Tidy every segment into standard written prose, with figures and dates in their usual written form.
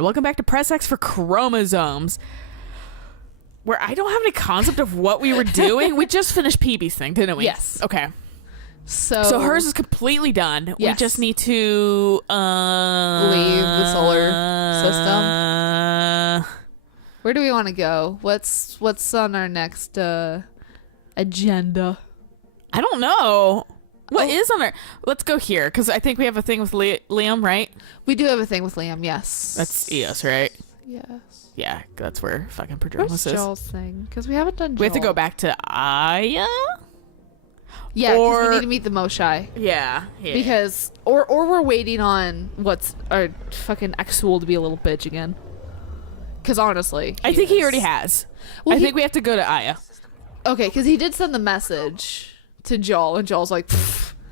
everyone. Welcome back to Press X for Chromosomes, where I don't have any concept of what we were doing. We just finished PB's thing, didn't we? Yes. Okay. So hers is completely done. Yes. We just need to leave the solar system. Where do we want to go? What's on our next agenda? I don't know. What is on our... Let's go here, because I think we have a thing with Liam, right? We do have a thing with Liam, yes. That's EOS, right? Yes. Yeah, that's where fucking Where's Pajamas is. Joel's thing? Because we haven't done Joel. We have to go back to Aya? Yeah, because we need to meet the Moshai. Yeah. Because... Or we're waiting on what's our fucking Exul to be a little bitch again. Because honestly... I think he already has. Well, I think we have to go to Aya. Okay, because he did send the message to Joel, and Joel's like...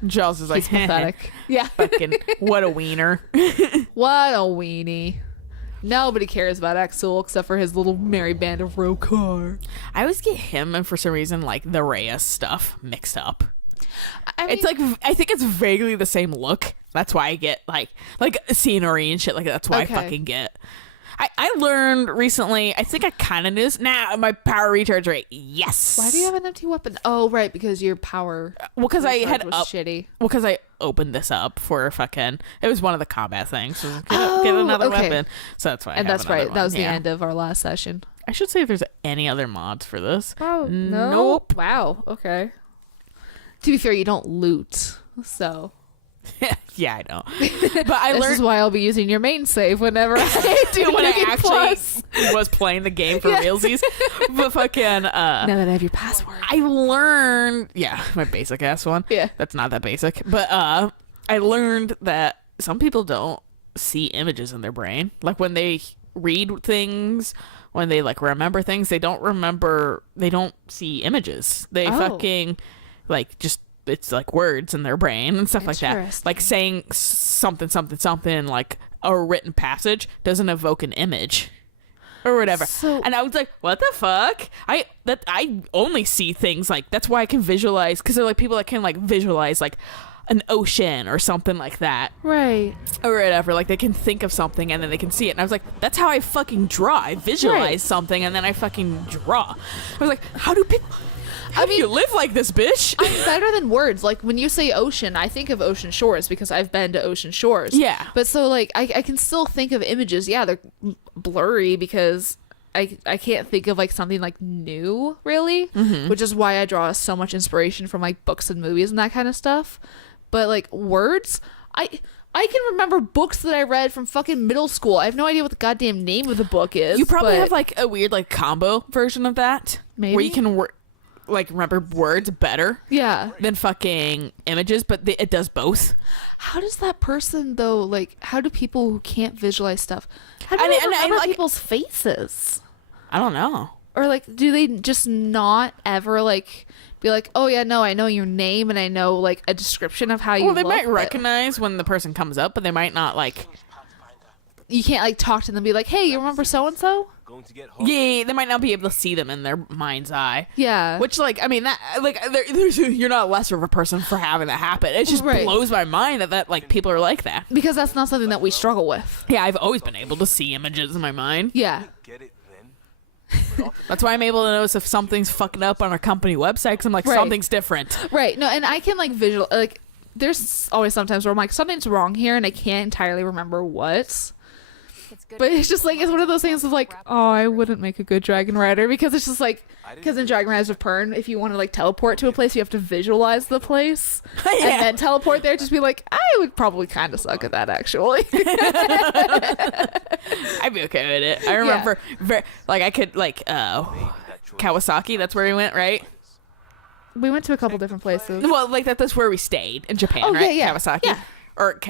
Giles is like, he's pathetic. Yeah. Fucking, what a wiener. What a weenie. Nobody cares about Exul except for his little merry band of Rokar. I always get him and for some reason like the Reyes stuff mixed up. I mean, It's like, I think it's vaguely the same look. That's why I get like scenery and shit like that. That's why Okay. I fucking get. I learned recently, I think I kind of knew this. Nah, my power recharge rate, yes. why do you have an empty weapon? Oh, right, because your power Well, because I had was shitty. Well, because I opened this up for fucking... It was one of the combat things. So get another okay. weapon. So that's why I And have that's right. another That one. was the Yeah. end of our last session. I should say if there's any other mods for this. Oh, no. Nope. Wow. Okay. To be fair, you don't loot. So... Yeah, I know. But I this learned... is why I'll be using your main save whenever I do when I Naked actually Plus. was playing the game for realsies. But fucking... Now that I have your password. I learned... Yeah, my basic ass one. Yeah. That's not that basic. But I learned that some people don't see images in their brain. Like when they read things, when they like remember things, they don't see images. They fucking like just... It's like words in their brain and stuff like that. Like saying something like a written passage doesn't evoke an image or whatever. And I was like, what the fuck? I only see things like, that's why I can visualize, because they're like people that can like visualize like an ocean or something like that. Right. Or whatever. Like they can think of something and then they can see it. And I was like, that's how I fucking draw. I visualize something and then I fucking draw. I was like, how do people... How do you live like this, bitch? I'm better than words. Like, when you say ocean, I think of ocean shores because I've been to ocean shores. Yeah. But so, like, I can still think of images. Yeah, they're blurry because I can't think of, like, something, like, new, really. Mm-hmm. Which is why I draw so much inspiration from, like, books and movies and that kind of stuff. But, like, words... I can remember books that I read from fucking middle school. I have no idea what the goddamn name of the book is. You probably have, like, a weird, like, combo version of that. Maybe. Where you can... like remember words better than fucking images, but it does both. How does that person though, like, how do people who can't visualize stuff, how do they remember like, people's faces? I don't know. Or like, do they just not ever like be like, oh yeah, no, I know your name and I know like a description of how you look? Well, they might recognize when the person comes up, but they might not like... You can't like talk to them and be like, hey, you remember so-and-so? Yeah, they might not be able to see them in their mind's eye. Yeah. Which, like, I mean, that, like, you're not lesser of a person for having that happen. It just blows my mind that, like, people are like that. Because that's not something that we struggle with. Yeah, I've always been able to see images in my mind. Yeah. That's why I'm able to notice if something's fucking up on our company website, because I'm like, something's different. Right. No, and I can, like, like, there's always sometimes where I'm like, something's wrong here, and I can't entirely remember what. But it's just like, it's one of those things of like, oh, I wouldn't make a good dragon rider, because it's just like, because in Dragon Riders of Pern, if you want to like teleport to a place, you have to visualize the place and then teleport there. Just be like, I would probably kind of suck at that, actually. I'd be okay with it. I remember like I could like Kawasaki, that's where we went, right? We went to a couple different places. Well, like that's where we stayed in Japan, right? Yeah. Kawasaki. Yeah. Or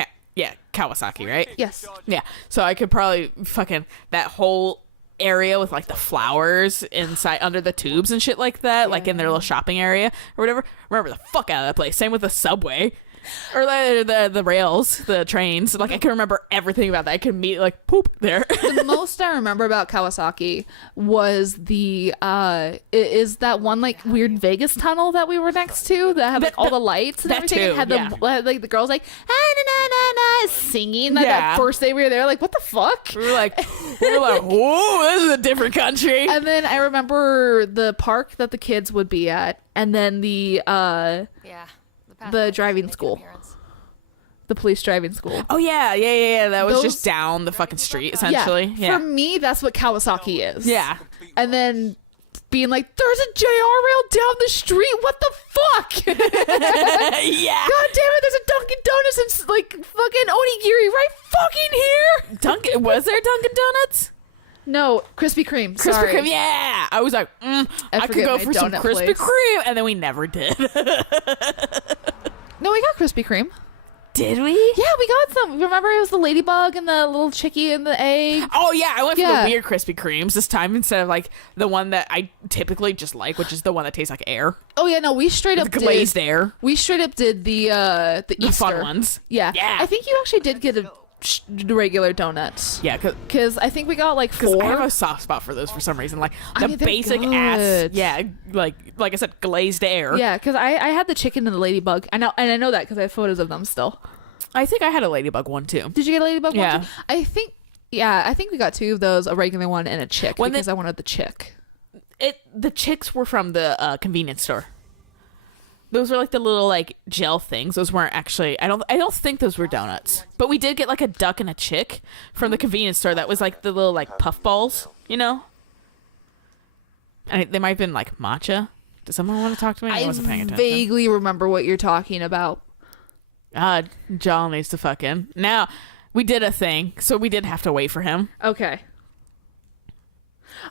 Kawasaki, right? Yes. Yeah. So I could probably fucking that whole area with like the flowers inside under the tubes and shit like that, like in their little shopping area or whatever. Remember the fuck out of that place. Same with the subway. Or the rails, the trains. Like, I can remember everything about that. I can immediately, like, poop there. The most I remember about Kawasaki was is that one like weird Vegas tunnel that we were next to that had like all the lights and that everything. too, It had yeah. like the girls like ah, na, na, na, na, singing like Yeah. that first day we were there. Like, what the fuck? we were like, whoa, this is a different country. And then I remember the park that the kids would be at, and then the driving school. The police driving school. Oh, yeah. That was Those- just down the fucking street, essentially. Yeah. For me, that's what Kawasaki is. Yeah. And then being like, there's a JR rail down the street. What the fuck? Yeah. God damn it, there's a Dunkin' Donuts and like fucking onigiri right fucking here. Was there Dunkin' Donuts? No, Krispy Kreme. Krispy Sorry. Kreme, yeah. I was like, I could forget go my for some donut Krispy place. Kreme, and then we never did. No, we got Krispy Kreme. Did we? Yeah, we got some. Remember it was the ladybug and the little chickie and the egg? Oh, yeah. I went for Yeah. the weird Krispy Kremes this time instead of like the one that I typically just like, which is the one that tastes like air. Oh yeah, no, we straight up The glazed air. We straight up did the The Easter fun ones. Yeah. Yeah. I think you actually did get a regular donut. Yeah, Because I think we got like because 4. I have a soft spot for those for some reason. Like I the mean, they're basic ass, good. yeah, like I said, glazed air. Yeah, because I had the chicken and the ladybug. I know that because I have photos of them still. I think I had a ladybug one too. Did you get a ladybug Yeah. one too? I think we got 2 of those, a regular one and a chick, because I wanted the chick. The chicks were from the convenience store. Those were like the little like gel things. Those weren't actually. I don't think those were donuts. But we did get like a duck and a chick from the convenience store. That was like the little like puff balls, you know. And they might have been like matcha. Does someone want to talk to me? I wasn't paying attention. Vaguely remember what you're talking about. John needs to fucking. Now, we did a thing, so we did have to wait for him. Okay.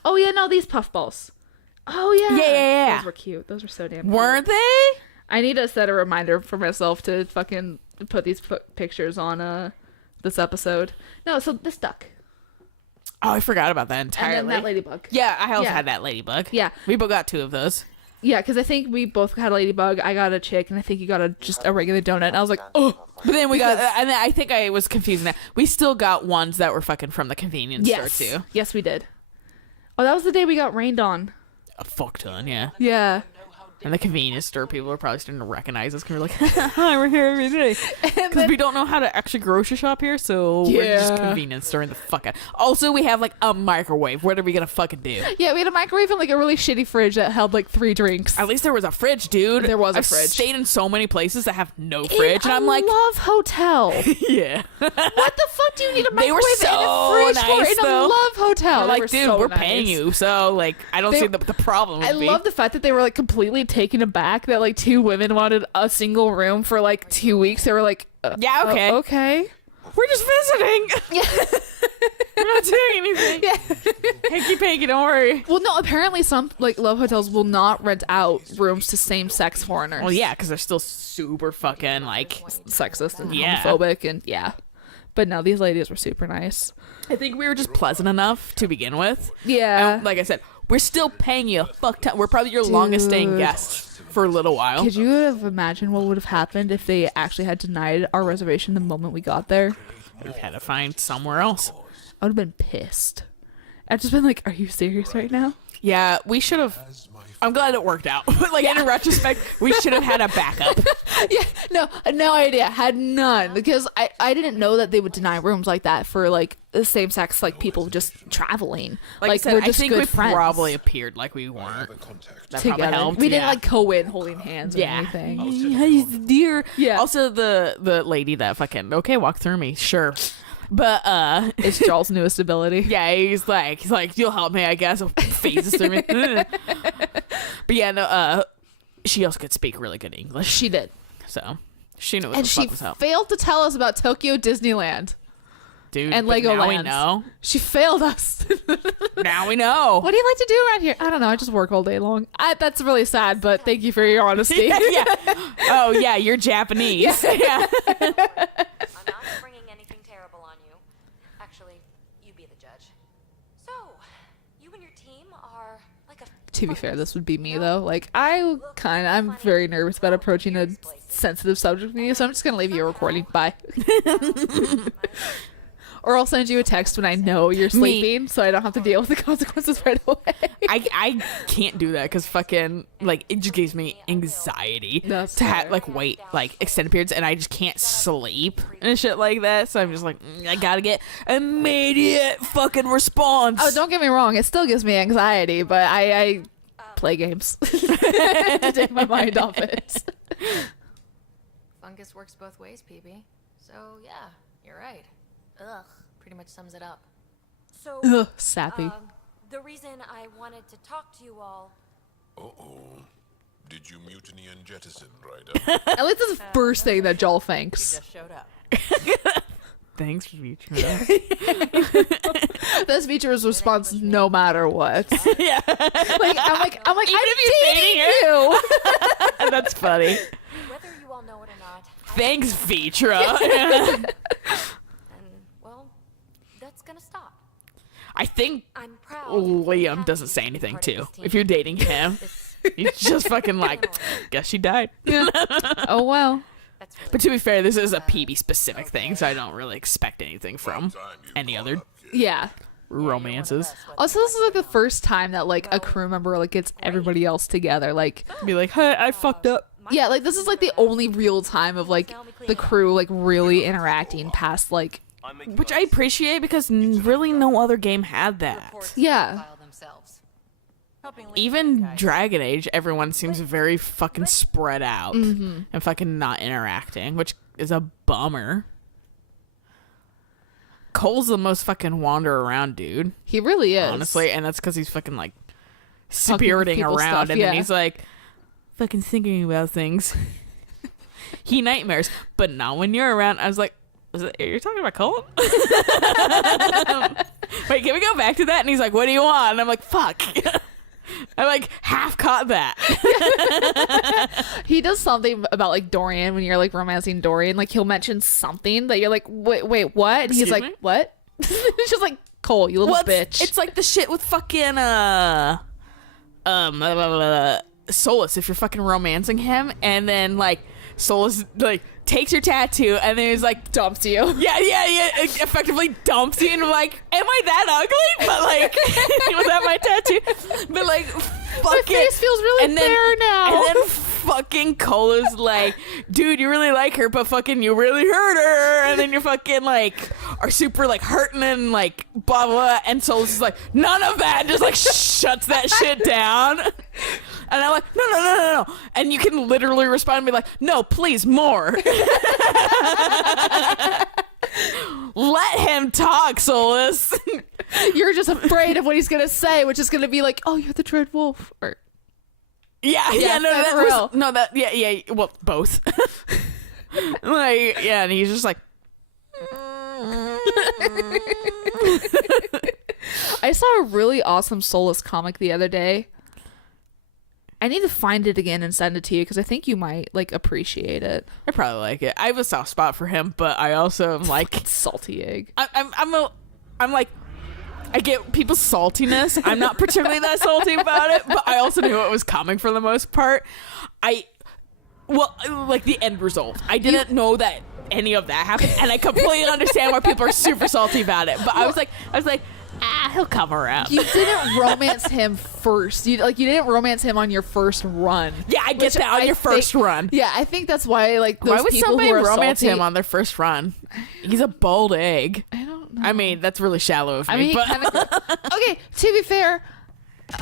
Oh yeah, no, these puff balls. Oh yeah. Yeah. Those were cute. Those were so damn cute. Weren't they? I need to set a reminder for myself to fucking put these pictures on this episode. No, so this duck. Oh, I forgot about that entirely. And then that ladybug. Yeah, I also Yeah. had that ladybug. Yeah. We both got 2 of those. Yeah, because I think we both had a ladybug. I got a chick, and I think you got just a regular donut. And I was like, oh. But then we got, and then I think I was confusing that. We still got ones that were fucking from the convenience Yes. store too. Yes, we did. Oh, that was the day we got rained on. A fuck ton, yeah. Yeah. And the convenience store people are probably starting to recognize us because we're like, hi, we're here every day. Because we don't know how to actually grocery shop here, so we're just Yeah. convenience storing the fuck out. Also, we have like a microwave. What are we gonna fucking do? Yeah, we had a microwave and like a really shitty fridge that held like 3 drinks. At least there was a fridge, dude. There was a I've fridge. stayed in so many places that have no fridge, and I'm like, love hotel. yeah. What the fuck do you need a They were microwave and so a fridge for nice, in a though. love hotel? I'm They like, were dude, so we're nice. paying you, so like, I don't They- see the problem. I would be. love the fact that they were like completely taken aback that like 2 women wanted a single room for like 2 weeks. They were like, Yeah, okay. okay. We're just visiting. Yeah. We're not doing anything. Yeah. Hanky panky, don't worry. Well, no, apparently some like love hotels will not rent out rooms to same-sex foreigners. Well, yeah, because they're still super fucking like. Sexist and Yeah. homophobic and yeah. But no, these ladies were super nice. I think we were just pleasant enough to begin with. Yeah. And like I said, we're still paying you a fuck ton. We're probably your longest staying Dude. guests for a little while. Could you have imagined what would have happened if they actually had denied our reservation the moment we got there? We had to find somewhere else. I would have been pissed. I'd just been like, are you serious right now? Yeah, we should have. I'm glad it worked out. But like in retrospect, we should have had a backup. Yeah, no idea. Had none. Because I didn't know that they would deny rooms like that for like the same sex like people just traveling. Like I said, we're I just think good we friends probably appeared like we weren't. That probably together. helped. We didn't yeah. like co-in holding hands or Yeah. anything. Hey, dear. Yeah. Also, the lady that fucking walk through me, sure, but It's Joel's newest ability. yeah, he's like you'll help me, I guess. Phases through me. But yeah, no, she also could speak really good English, She did. so she knew what And the she fuck was up, failed to tell us about Tokyo Disneyland. dude. and but now we Legoland. know. She failed us. Now we know. What do you like to do around here? I don't know. I just work all day long. That's really sad, but thank you for your honesty. yeah. Oh yeah, you're Japanese. Yeah. I'm not bringing anything terrible on you. Actually, you be the judge. So, you and your team are like a To be fair, this would be me though. Like I'm very nervous about approaching a sensitive subject with you, so I'm just gonna leave you a recording. Bye. Or I'll send you a text when I know you're sleeping, so I don't have to deal with the consequences right away. I can't do that because fucking like it just gives me anxiety That's to fair. wait extended periods, and I just can't sleep and shit like that. So I'm just like, I gotta get immediate fucking response. Oh, don't get me wrong, it still gives me anxiety, but I play games to take my mind off it. Fungus works both ways, PB. So, yeah, you're right. Ugh, pretty much sums it up. So, Ugh, sappy. the reason I wanted to talk to you all... Uh-oh. Did you mutiny and jettison, Ryder? At least that's the first thing that Joel thinks. Just showed up. Thanks, future. This feature's response no matter what. Yeah, I'm like, I'm dating her. you. That's funny. Whether you all know it or not... Thanks, Vitra. And, well, that's gonna stop. I think I'm proud. Liam doesn't say anything too. If you're dating him, he's just fucking like, guess she died. Oh well. That's really But to be fair, this is a PB specific thing, so I don't really expect anything from any other Yeah. romances. Also, this is like the first time that like a crew member like gets everybody else together. Like, Be like, hey, I fucked up. yeah, like this is like the only real time of like the crew like really interacting past like, Which I appreciate because really no other game had that. yeah. themselves. Even Dragon Age, everyone seems very fucking spread out and fucking not interacting, which is a bummer. Cole's the most fucking wander around dude, He really is. honestly, and that's because he's fucking like Talking with spiriting people around, stuff, and yeah. then he's like fucking thinking about things. He nightmares, but not when you're around. I was like, you're talking about Cole? Wait, can we go back to that? And he's like, what do you want? And I'm like, fuck. I like half caught that. He does something about like Dorian when you're like romancing Dorian. Like he'll mention something that you're like, wait, what? And he's Excuse like, me? what? It's just like, Cole, you little bitch. It's like the shit with fucking Solus. If you're fucking romancing him, and then like Solus like takes your tattoo, and then he's like dumps you. yeah, it effectively dumps you, and I'm like, am I that ugly? But like without my tattoo, but like fuck My face feels really bare now. And then fucking Cola's like, dude, you really like her, but fucking you really hurt her, and then you're fucking like are super like hurting and like blah blah, and Solus is like, none of that, just like shuts that shit down. And I'm like, no. And you can literally respond and be like, no, please, more. Let him talk, Solus. You're just afraid of what he's gonna say, which is gonna be like, oh, you're the Dread Wolf. Or Yeah, well, both. Like, yeah, and he's just like, I saw a really awesome Solus comic the other day. I need to find it again and send it to you because I think you might like appreciate it. I probably like it. I have a soft spot for him, but I also am like, Salty egg. I'm like, I get people's saltiness. I'm not particularly that salty about it, but I also knew it was coming for the most part. Like the end result. I didn't know that any of that happened, and I completely understand why people are super salty about it. But I was like, he'll come around. You didn't romance him first. You didn't romance him on your first run. Yeah, I get Which that on your first run. Yeah, I think that's why like those Why would people somebody who are romance salty, him on their first run? He's a bold egg. I don't know. I mean, that's really shallow of me. I mean, but okay. To be fair,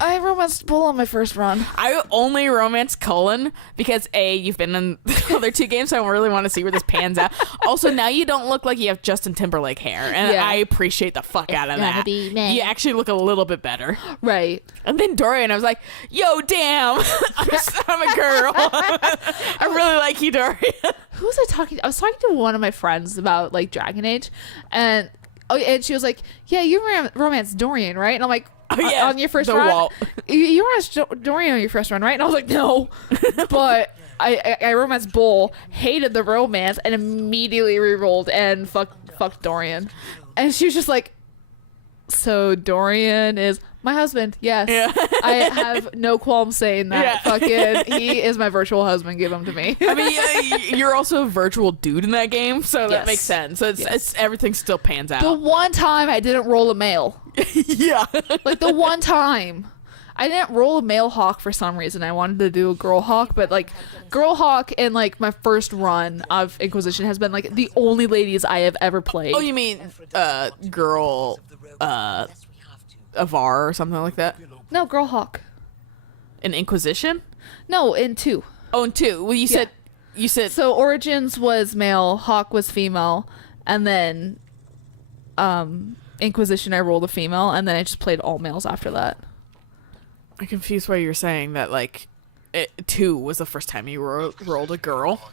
I romanced Bull on my first run. I only romance Cullen because you've been in the other two games, so I really want to see where this pans out. Also, now you don't look like you have Justin Timberlake hair, and Yeah. I appreciate the fuck out of gonna that. be me. You actually look a little bit better. Right. And then Dorian, I was like, yo, damn, I'm a girl. I really like you, Dorian. Who was I talking to? I was talking to one of my friends about like Dragon Age, and she was like, "Yeah, you romanced Dorian, right?" And I'm like, Oh, yeah, on your first the run, wall. you romanced Dorian on your first run, right?" And I was like, "No," but I romanced Bull, hated the romance, and immediately re-rolled and fucked Dorian, and she was just like, "So Dorian is My husband, yes. Yeah. I have no qualms saying that. Yeah. Fucking, he is my virtual husband. Give him to me. I mean, you're also a virtual dude in that game, so that Yes. makes sense. So it's everything still pans The out. one time I didn't roll a male. Yeah. Like, the one time. I didn't roll a male hawk for some reason. I wanted to do a girl hawk, but, like, girl hawk in, like, my first run of Inquisition has been, like, the only ladies I have ever played. Oh, you mean girl Avar or something like that? No, girl hawk. An Inquisition? No, in 2. Oh, and 2. Well, you said So Origins was male, Hawk was female, and then Inquisition I rolled a female, and then I just played all males after that. I'm confused why you're saying that, like, 2 was the first time you rolled a girl.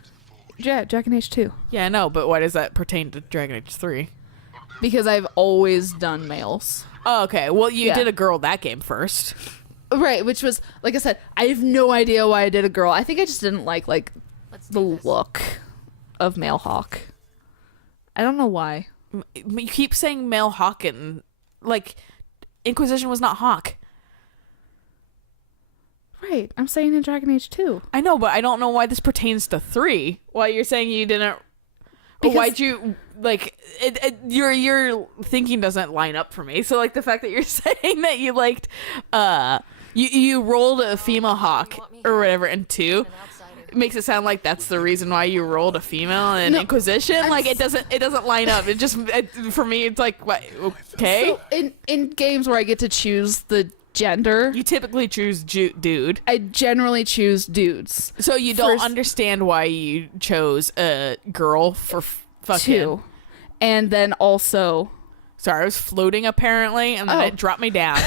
Yeah, Dragon Age 2. Yeah, I know, but why does that pertain to Dragon Age 3? Because I've always done males. Oh, okay. Well, you Yeah. did a girl that game first. Right, which was, like I said, I have no idea why I did a girl. I think I just didn't like Let's the do this. look of male Hawk. I don't know why. You keep saying male Hawk and, like, Inquisition was not Hawk. Right, I'm saying in Dragon Age 2. I know, but I don't know why this pertains to 3. Why you're saying you didn't... Because- Why'd you... Like, your thinking doesn't line up for me. So, like, the fact that you're saying that you liked... You rolled a female Hawk or whatever in 2... An outsider. makes it sound like that's the reason why you rolled a female in Inquisition. Like, it doesn't line up. It just for me, it's like, what, okay. So in games where I get to choose the gender, You typically choose dude, I generally choose dudes. so you don't First- understand why you chose a girl for fucking. 2. And then also... Sorry, I was floating apparently, and then Oh. it dropped me down.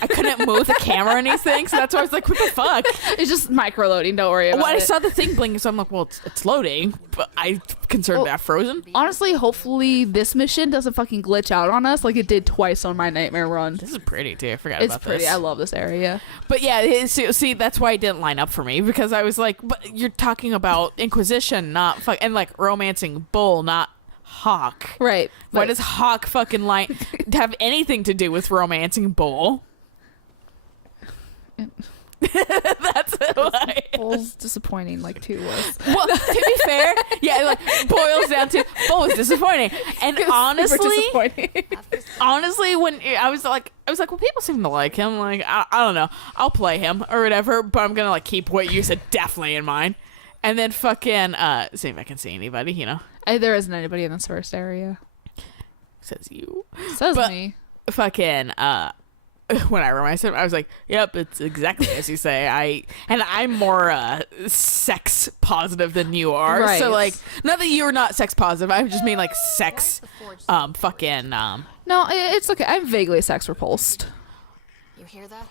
I couldn't move the camera or anything, so that's why I was like, what the fuck? It's just micro loading. Don't worry about Well, I it. saw the thing blinking, so I'm like, well, it's loading, but I'm concerned Well, that frozen. Honestly, hopefully this mission doesn't fucking glitch out on us like it did twice on my Nightmare run. This is pretty too. I forgot It's about pretty. this. I love this area. But yeah, see, that's why it didn't line up for me, because I was like, but you're talking about Inquisition, not and like romancing Bull, not Hawk. Right. Why but- does Hawk fucking have anything to do with romancing Bull? That's why. Bull's disappointing like 2 was. Well, to be fair, yeah, it like boils down to Bull was disappointing, and Super honestly, disappointing. honestly, when I was like, well, people seem to like him. Like, I don't know, I'll play him or whatever, but I'm gonna like keep what you said definitely in mind, and then fucking see if I can see anybody. You know, There isn't anybody in this first area. says you. Says But- me. Fucking when I realized him, I was like, yep, it's exactly as you say. I'm more sex positive than you are. Right. So like, not that you're not sex positive. I just mean like sex. Fucking No, it's okay. I'm vaguely sex repulsed. You hear that?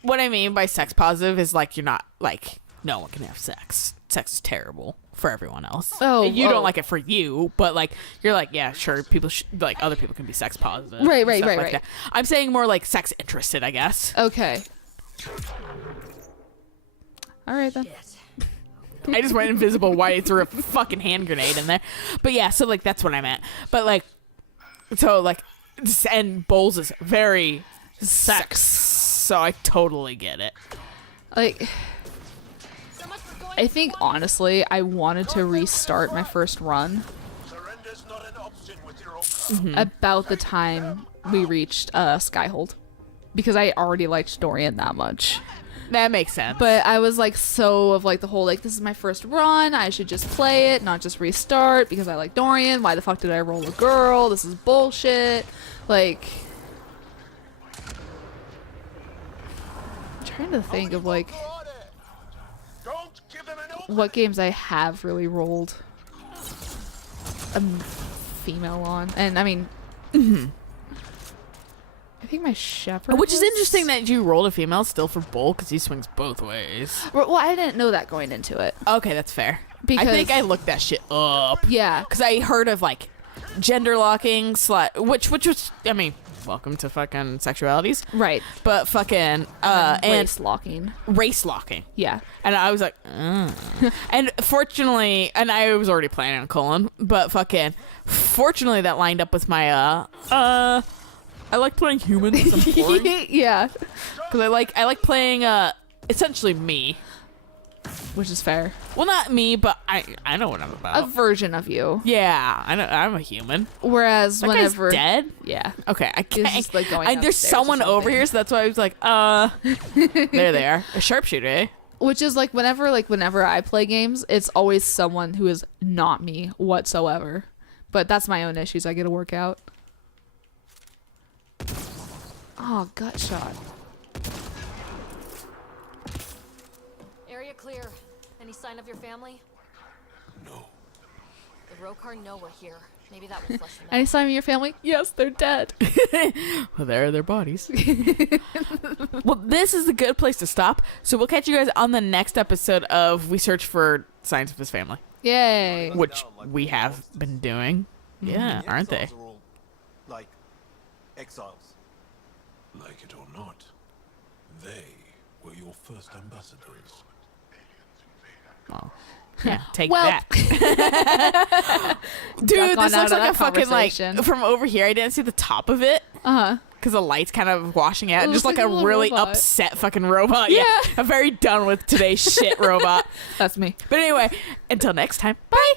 what I mean by sex positive is like you're not like no one can have sex. Sex is terrible for everyone else. Oh, You oh. don't like it for you, but like you're like, yeah, sure, people like other people can be sex positive. Right, and right, stuff right, like right. that. I'm saying more like sex interested, I guess. Okay. All right then. I just went invisible while I threw a fucking hand grenade in there. But yeah, so like that's what I meant. But like, so like, and Bowles is very sex. So I totally get it. Like, I think honestly, I wanted to restart my first run Surrender's not an option with your own. about the time we reached Skyhold, because I already liked Dorian that much. That makes sense. But I was like so of like the whole like this is my first run, I should just play it, not just restart because I like Dorian. Why the fuck did I roll a girl? This is bullshit. Like, I'm trying to think of like Don't give him an open. what games I have really rolled a female on, and I mean, I think my shepherd. Which is was- interesting that you rolled a female still for Bull because he swings both ways. Well, I didn't know that going into it. Okay, that's fair. Because- I think I looked that shit up Yeah, because I heard of like gender locking which was, I mean, welcome to fucking sexualities, right. but fucking and Race locking. race locking. Yeah. And I was like, and fortunately, and I was already planning on Colin, but fucking fortunately that lined up with my I like playing humans. I'm boring. Yeah, Because I like playing essentially me. which is fair. Well, not me, but I know what I'm A about. version of you. Yeah, I know I'm a human. Whereas That whenever guy's dead. yeah, Okay, I It's can't. just, like, going There's upstairs or someone over something. here, so that's why I was like, there they are. A sharpshooter, eh? which is whenever I play games, it's always someone who is not me whatsoever. But that's my own issues I get to work out. Oh, gut shot. Area clear. Any sign of your family? No. The Rokar know we're here. Maybe that will flush them out. Any sign of your family? Yes, they're dead. Well, there are their bodies. Well, this is a good place to stop. So we'll catch you guys on the next episode of We Search for Signs of His Family, Yay. which we have been doing. Yeah, The aren't they? exiles are all, like, exiles. Like it or not, they were your first ambassadors. Yeah, take Well- that. Dude, Duck on this out looks of like a that fucking, like, conversation. from over here, I didn't see the top of it. Uh-huh. Because the light's kind of washing out. It Just looks like like a a little really robot. upset fucking robot. Yeah. I'm very done with today's shit robot. That's me. But anyway, until next time, bye.